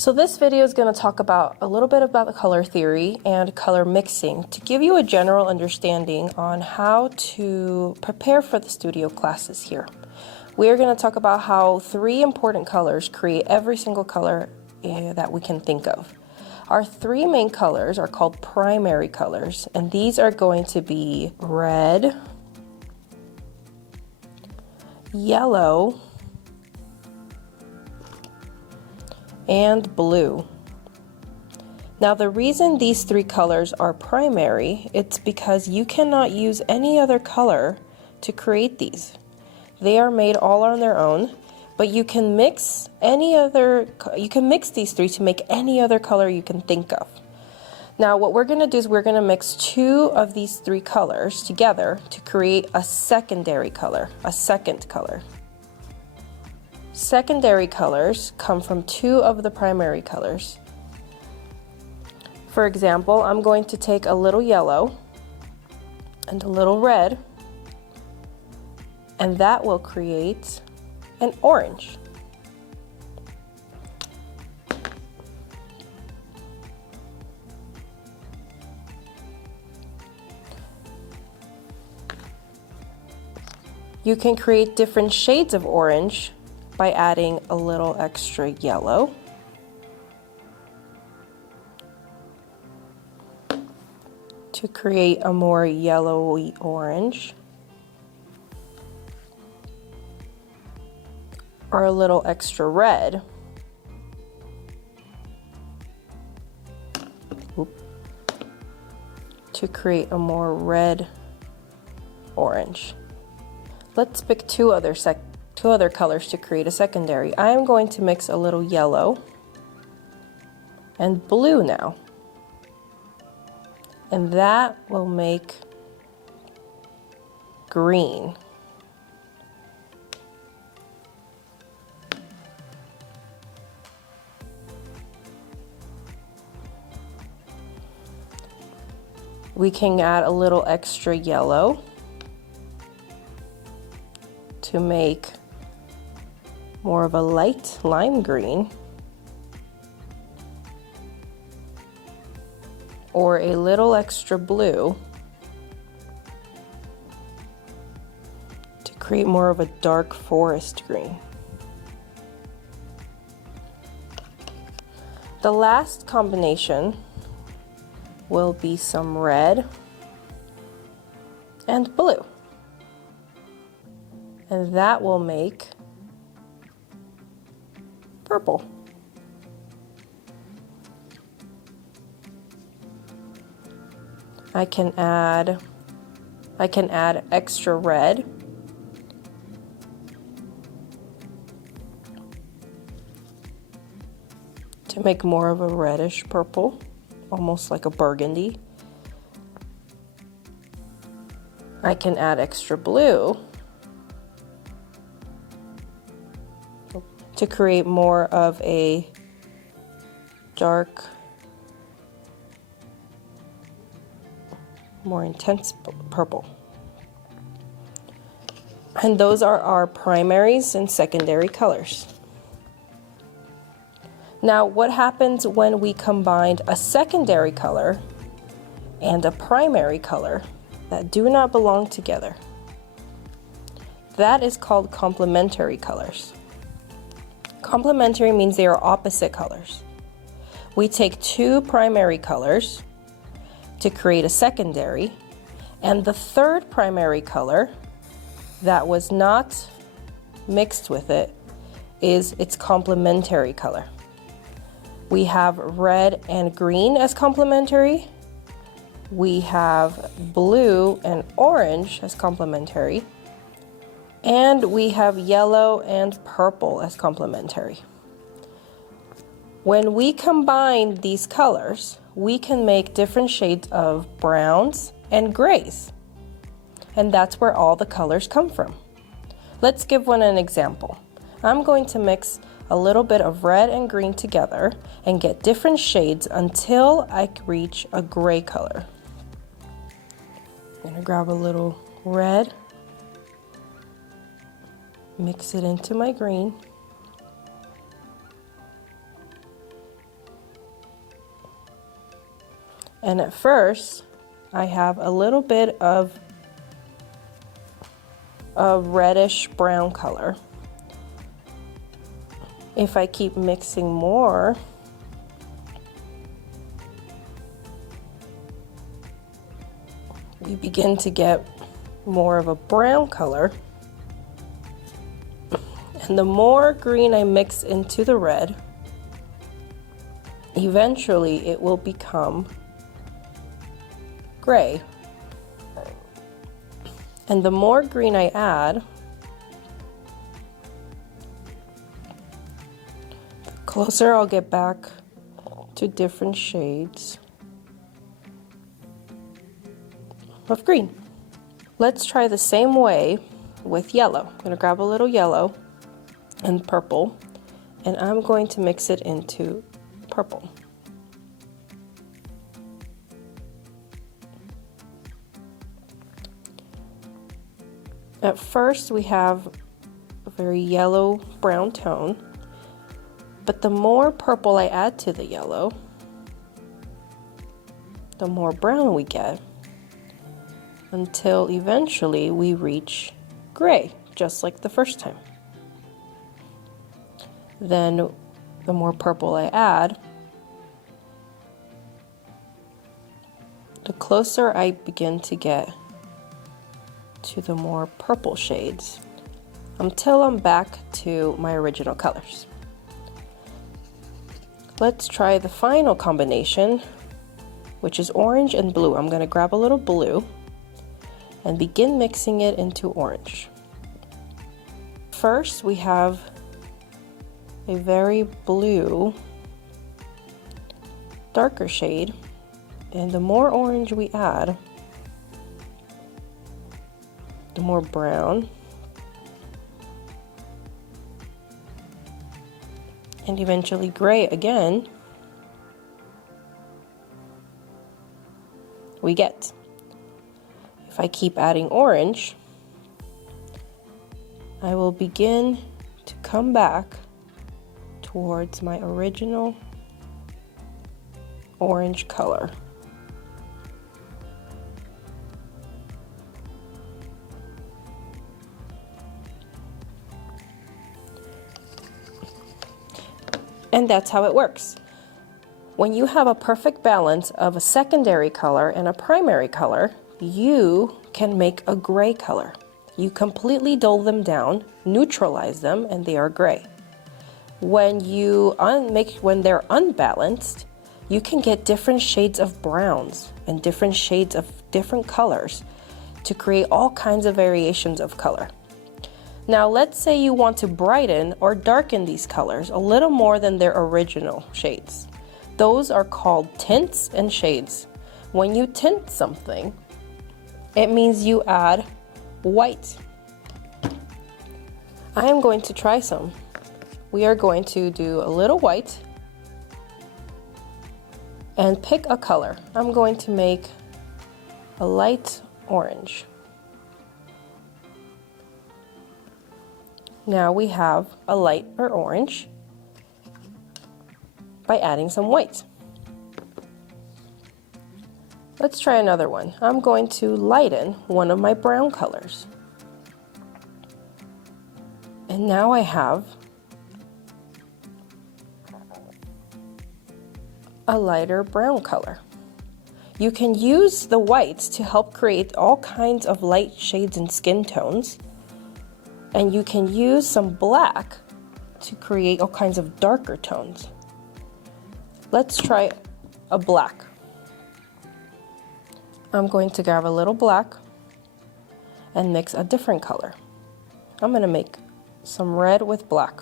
So this video is going to talk about a little bit about the color theory and color mixing to give you a general understanding on how to prepare for the studio classes here. We're going to talk about how 3 important colors create every single color that we can think of. Our 3 main colors are called primary colors, and these are going to be red, yellow, and blue. Now the reason these 3 colors are primary, it's because you cannot use any other color to create these. They are made all on their own, but you can mix these 3 to make any other color you can think of. Now what we're going to do is we're going to mix 2 of these 3 colors together to create a secondary color, a second color. Secondary colors come from 2 of the primary colors. For example, I'm going to take a little yellow and a little red, and that will create an orange. You can create different shades of orange by adding a little extra yellow, to create a more yellowy orange, or a little extra red to create a more red orange. Let's pick two other colors to create a secondary. I am going to mix a little yellow and blue now, and that will make green. We can add a little extra yellow to make more of a light lime green, or a little extra blue to create more of a dark forest green. The last combination will be some red and blue, and that will make purple. I can add extra red to make more of a reddish purple, almost like a burgundy. I can add extra blue to create more of a dark, more intense purple. And those are our primaries and secondary colors. Now, what happens when we combine a secondary color and a primary color that do not belong together? That is called complementary colors. Complementary means they are opposite colors. We take 2 primary colors to create a secondary, and the 3rd primary color that was not mixed with it is its complementary color. We have red and green as complementary. We have blue and orange as complementary. And we have yellow and purple as complementary. When we combine these colors, we can make different shades of browns and grays. And that's where all the colors come from. Let's give an example. I'm going to mix a little bit of red and green together and get different shades until I reach a gray color. I'm going to grab a little red, mix it into my green, And at first, I have a little bit of a reddish brown color. If I keep mixing more, we begin to get more of a brown color. And the more green I mix into the red, eventually it will become gray. And the more green I add, the closer I'll get back to different shades of green. Let's try the same way with yellow. I'm going to grab a little yellow and purple, and I'm going to mix it into purple. At first we have a very yellow brown tone, but the more purple I add to the yellow, the more brown we get, until eventually we reach gray, just like the first time. Then the more purple I add, the closer I begin to get to the more purple shades, until I'm back to my original colors. Let's try the final combination, which is orange and blue. I'm going to grab a little blue and begin mixing it into orange. First, we have a very blue, darker shade, and the more orange we add, the more brown, and eventually gray again we get. If I keep adding orange, I will begin to come back towards my original orange color. And that's how it works. When you have a perfect balance of a secondary color and a primary color, you can make a gray color. You completely dull them down, neutralize them, and they are gray. When they're unbalanced, you can get different shades of browns and different shades of different colors to create all kinds of variations of color. Now let's say you want to brighten or darken these colors a little more than their original shades. Those are called tints and shades. When you tint something, it means you add white. I am going to try some. We are going to do a little white and pick a color. I'm going to make a light orange. Now we have a lighter orange by adding some white. Let's try another one. I'm going to lighten one of my brown colors. And now I have a lighter brown color. You can use the whites to help create all kinds of light shades and skin tones. And you can use some black to create all kinds of darker tones. Let's try a black. I'm going to grab a little black and mix a different color. I'm going to make some red with black.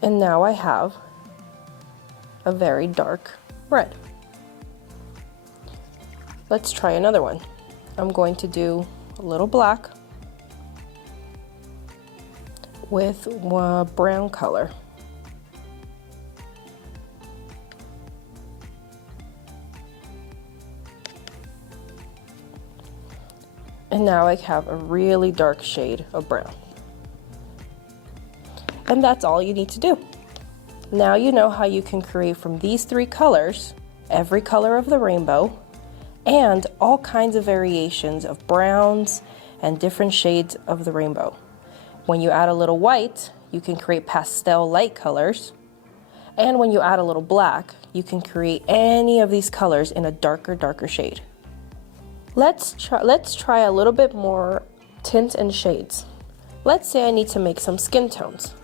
And now I have a very dark red. Let's try another one. I'm going to do a little black with a brown color. And now I have a really dark shade of brown. And that's all you need to do. Now you know how you can create from these three colors every color of the rainbow and all kinds of variations of browns and different shades of the rainbow. When you add a little white, you can create pastel light colors. And when you add a little black, you can create any of these colors in a darker shade. Let's try a little bit more tint and shades. Let's say I need to make some skin tones.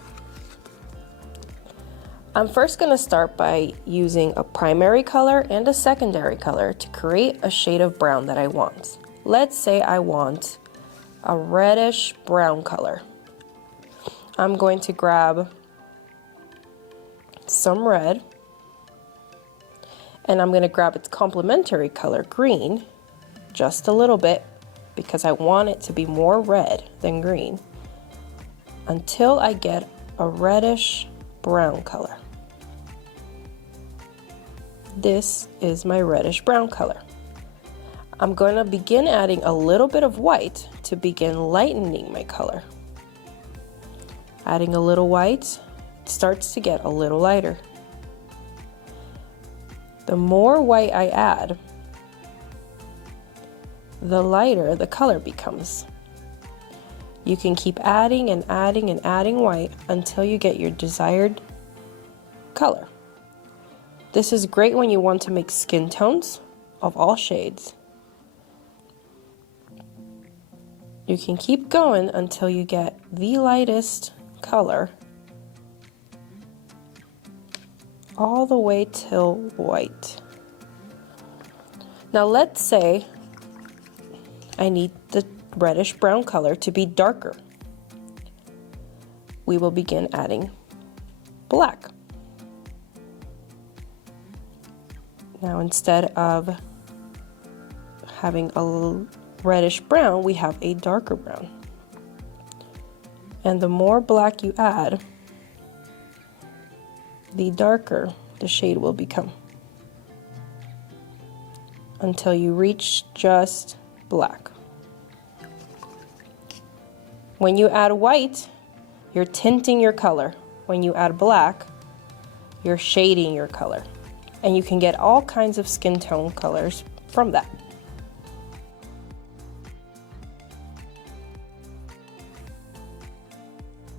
I'm first going to start by using a primary color and a secondary color to create a shade of brown that I want. Let's say I want a reddish brown color. I'm going to grab some red, and I'm going to grab its complementary color, green, just a little bit because I want it to be more red than green, until I get a reddish brown color. This is my reddish brown color. I'm going to begin adding a little bit of white to begin lightening my color. Adding a little white, it starts to get a little lighter. The more white I add, the lighter the color becomes. You can keep adding and adding and adding white until you get your desired color. This is great when you want to make skin tones of all shades. You can keep going until you get the lightest color all the way till white. Now let's say I need the reddish brown color to be darker. We will begin adding black. Now instead of having a reddish brown, we have a darker brown. And the more black you add, the darker the shade will become, until you reach just black. When you add white, you're tinting your color. When you add black, you're shading your color. And you can get all kinds of skin tone colors from that.